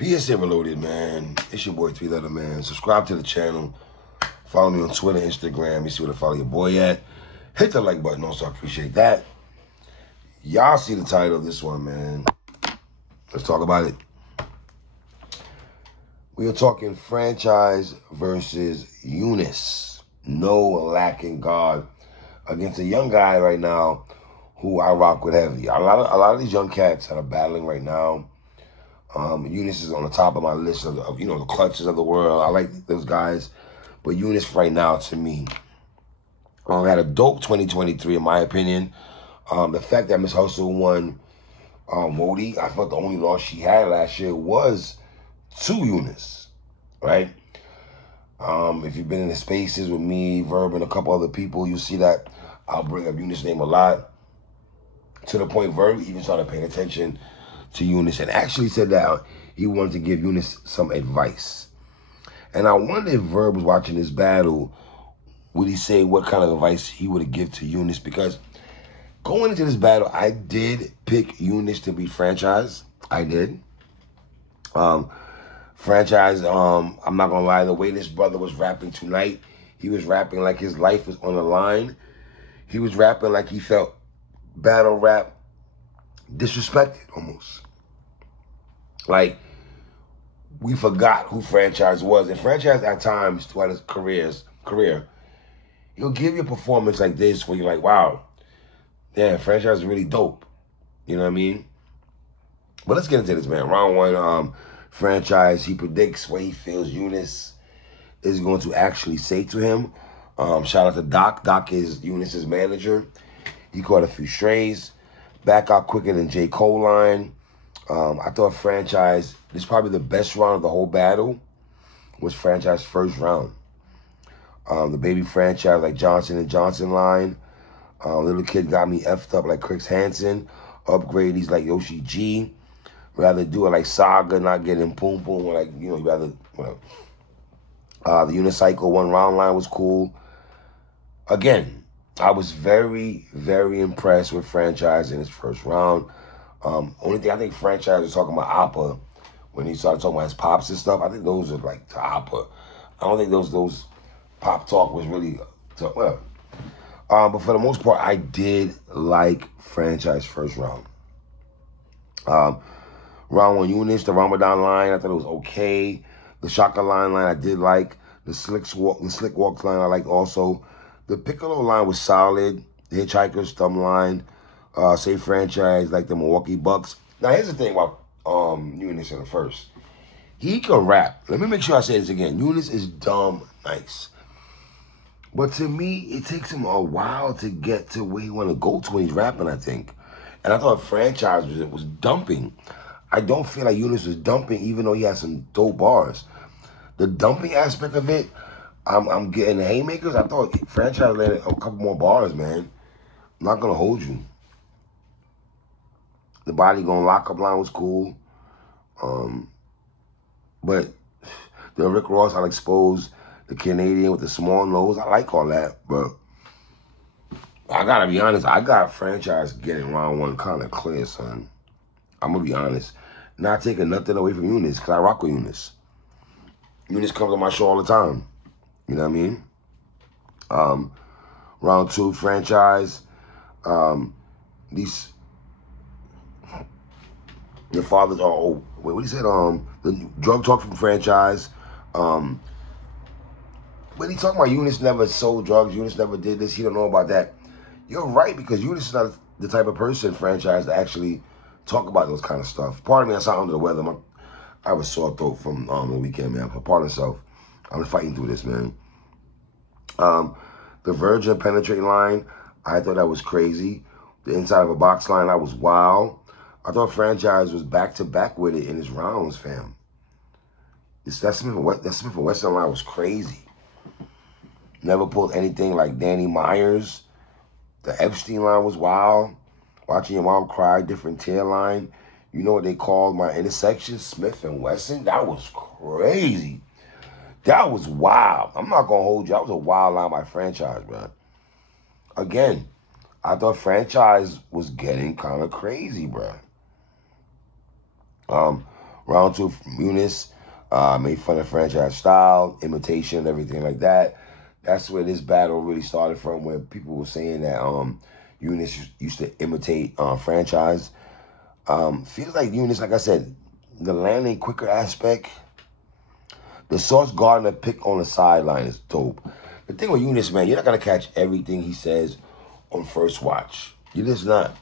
PSA Reloaded, man. It's your boy, 3-Letter Man. Subscribe to the channel. Follow me on Twitter, Instagram. You see where to follow your boy at. Hit the like button also. I appreciate that. Y'all see the title of this one, man. Let's talk about it. We are talking franchise versus Yunus. No lacking guard against a young guy right now who I rock with heavy. A lot of these young cats that are battling right now. Yunus is on the top of my list of the clutches of the world. I like those guys. But Yunus right now, to me, had a dope 2023, in my opinion. The fact that Miss Hustle won Wody, I thought the only loss she had last year was to Yunus, right? If you've been in the spaces with me, Verb, and a couple other people, you'll see that I'll bring up Yunus' name a lot. To the point Verb even started paying attention to Yunus and actually said that he wanted to give Yunus some advice. And I wonder if Verb was watching this battle, would he say what kind of advice he would give to Yunus? Because going into this battle, I did pick Yunus to be franchise. I did. Franchise, I'm not going to lie, the way this brother was rapping tonight, he was rapping like his life was on the line. He was rapping like he felt battle rap disrespected almost. Like, we forgot who Franchise was. And Franchise at times throughout his career, he'll give you a performance like this where you're like, wow, yeah, Franchise is really dope. You know what I mean? But let's get into this, man. Round one, Franchise, he predicts what he feels Yunus is going to actually say to him. Shout out to Doc. Doc is Yunus' manager. He caught a few strays. Back out quicker than J. Cole line. I thought Franchise, this is probably the best round of the whole battle, was Franchise first round. The baby Franchise like Johnson & Johnson line. Little kid got me effed up like Chris Hansen. Upgrade, he's like Yoshi G. Rather do it like Saga, not getting boom boom. Like, you rather, whatever. The unicycle one round line was cool. Again, I was very, very impressed with Franchise in his first round. Only thing I think Franchise was talking about Appa when he started talking about his pops and stuff. I think those are like to Appa. I don't think those pop talk was really whatever. But for the most part, I did like Franchise first round. Round one Yunus, the Ramadan line, I thought it was okay. The Shaka line I did like. The Slick Walk line I liked also. The Piccolo line was solid. The Hitchhiker's Thumb line. Say Franchise like the Milwaukee Bucks. Now, here's the thing about Yunus in the first. He can rap. Let me make sure I say this again. Yunus is dumb nice. But to me, it takes him a while to get to where he want to go to when he's rapping, I think. And I thought Franchise was dumping. I don't feel like Yunus was dumping, even though he had some dope bars. The dumping aspect of it, I'm getting the haymakers. I thought Franchise landed a couple more bars, man. I'm not going to hold you. The body going lock up line was cool. But the Rick Ross, I'll expose the Canadian with the small nose. I like all that. But I got to be honest. I got Franchise getting round one kind of clear, son. I'm going to be honest. Not taking nothing away from Yunus because I rock with Yunus. Yunus comes on my show all the time. You know what I mean? Round two, Franchise. Your father's, what he said, the drug talk from Franchise. When he talking about Yunus never sold drugs, Yunus never did this, he don't know about that. You're right, because Yunus is not the type of person, Franchise, to actually talk about those kind of stuff. Pardon me, I sound under the weather. I have a sore throat from the weekend, man. Pardon myself. I'm fighting through this, man. The Virgin Penetrate line, I thought that was crazy. The Inside of a Box line, that was wild. I thought Franchise was back-to-back with it in his rounds, fam. That Smith & Wesson line was crazy. Never pulled anything like Danny Myers. The Epstein line was wild. Watching your mom cry, different tier line. You know what they called my intersection? Smith & Wesson? That was crazy. That was wild. I'm not going to hold you. That was a wild line by Franchise, bro. Again, I thought Franchise was getting kind of crazy, bro. Round 2, Yunus made fun of franchise style, imitation, everything like that. That's where this battle really started from, where people were saying that Yunus used to imitate franchise. Feels like Yunus, like I said, the landing quicker aspect. The Sauce Gardner pick on the sideline is dope. The thing with Yunus, man, you're not going to catch everything he says on first watch. You're just not.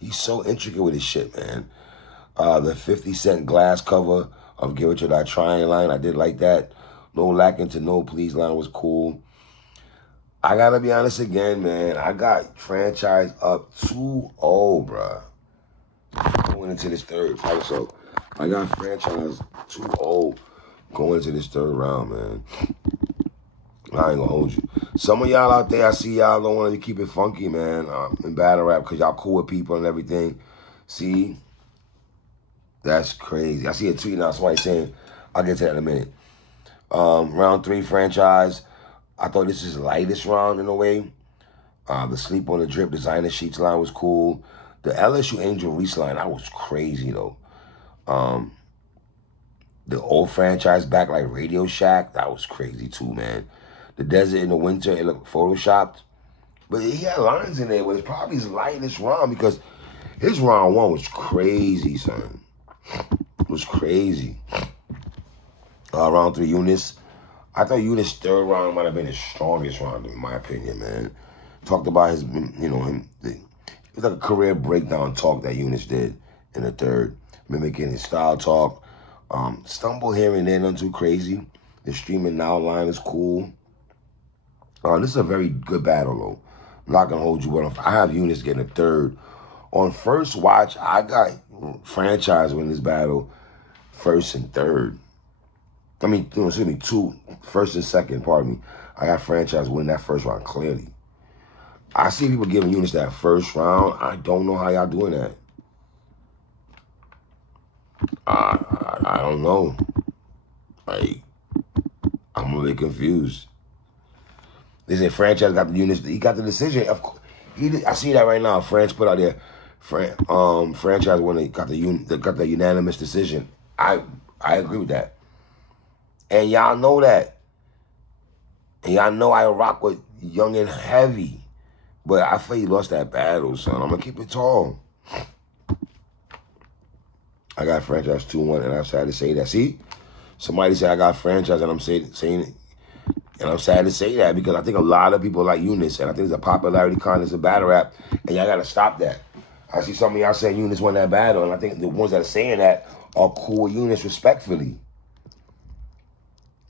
He's so intricate with his shit, man. The 50 Cent glass cover of Give It to That Trying line, I did like that. No Lacking to No Please line was cool. I got to be honest again, man. I got franchise up 2-0, bruh. Going into this third fight, so I got franchise 2-0 going into this third round, man. I ain't gonna hold you. Some of y'all out there, I see y'all don't want to keep it funky, man, in battle rap because y'all cool with people and everything. See? That's crazy. I see a tweet now, somebody saying, I'll get to that in a minute. Round 3, franchise. I thought this is the lightest round in a way. The Sleep on the Drip designer sheets line was cool. The LSU Angel Reese line, that was crazy, though. The old franchise back like Radio Shack, that was crazy, too, man. The Desert in the Winter, it looked photoshopped. But he had lines in there, but it's probably his lightest round because his round 1 was crazy, son. It was crazy. Round 3, Yunus. I thought Yunus' third round might have been his strongest round, in my opinion, man. Talked about his, it was like a career breakdown talk that Yunus did in the third, mimicking his style talk. Stumble here and there, nothing too crazy. The Streaming Now line is cool. This is a very good battle, though. I'm not going to hold you, but I have Yunus getting a third. On first watch, I got franchise winning this battle first and third. I mean, excuse me, first and second, pardon me. I got franchise winning that first round clearly. I see people giving Yunus that first round. I don't know how y'all doing that. I don't know. Like, I'm a little confused. They say franchise got the Yunus. He got the decision. Of course, I see that right now. France put out there. Franchise when they got the unanimous decision. I agree with that. And y'all know that. And y'all know I rock with Young and Heavy. But I feel he lost that battle, son. I'm going to keep it tall. I got franchise 2-1, and I'm sad to say that. See? Somebody said I got franchise, and I'm saying it. And I'm sad to say that because I think a lot of people like Yunus, and I think it's a popularity contest of battle rap, and y'all got to stop that. I see some of y'all saying Yunus won that battle, and I think the ones that are saying that are cool with Yunus respectfully.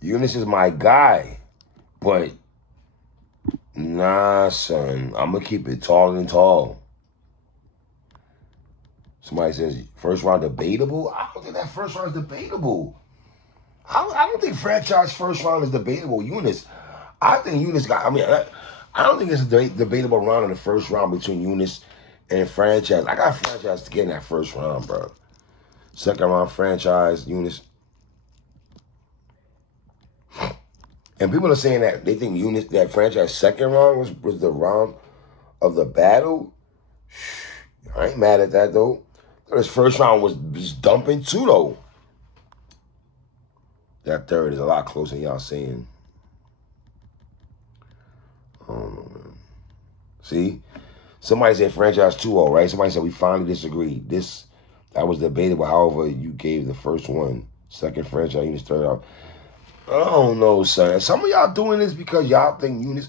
Yunus is my guy, but nah, son. I'm going to keep it tall and tall. Somebody says, first round debatable? I don't think that first round is debatable. I don't think franchise first round is debatable. Yunus, I think Yunus got, I don't think it's a debatable round in the first round between Yunus and franchise. I got franchise to get in that first round, bro. Second round, franchise, Yunus. And people are saying that they think Yunus, that franchise second round was the round of the battle. I ain't mad at that, though. His first round was dumping, too, though. That third is a lot closer than y'all saying. I don't know, man. See? Somebody said franchise 2-0, right? Somebody said we finally disagreed. That was debatable. However, you gave the first one. Second franchise, Yunus third out. I don't know, son. Some of y'all doing this because y'all think Yunus...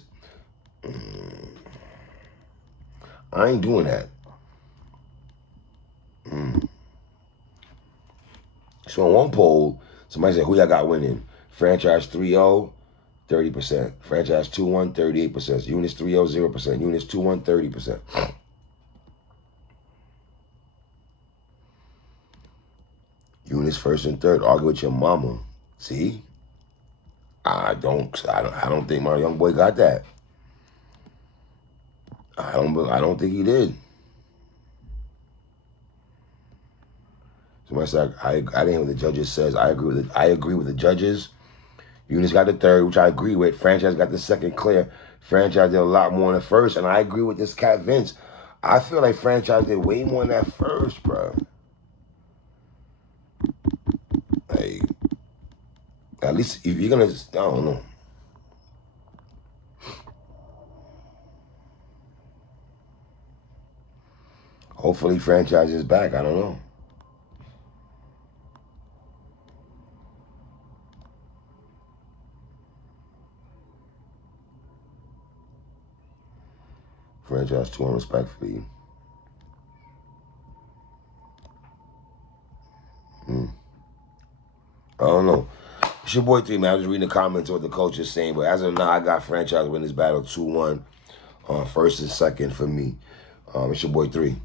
I ain't doing that. So on one poll, somebody said, who y'all got winning? Franchise 3-0, 30%. Franchise 2-1, 38%. Yunus 3-0, 0%. Yunus 2-1, 30%. Yunus first and third. Argue with your mama. See? I don't think my young boy got that. I don't think he did. Somebody said I didn't hear what the judges says. I agree with the judges. Yunus got the third, which I agree with. Franchise got the second clear. Franchise did a lot more in the first, and I agree with this cat Vince. I feel like franchise did way more in that first, bro. At least if you're gonna, I don't know. Hopefully franchise is back. I don't know. Franchise 2 respectfully. I don't know. It's your boy 3, man. I was reading the comments of what the coach is saying, but as of now, I got franchise win this battle 2-1 on first and second for me. It's your boy 3.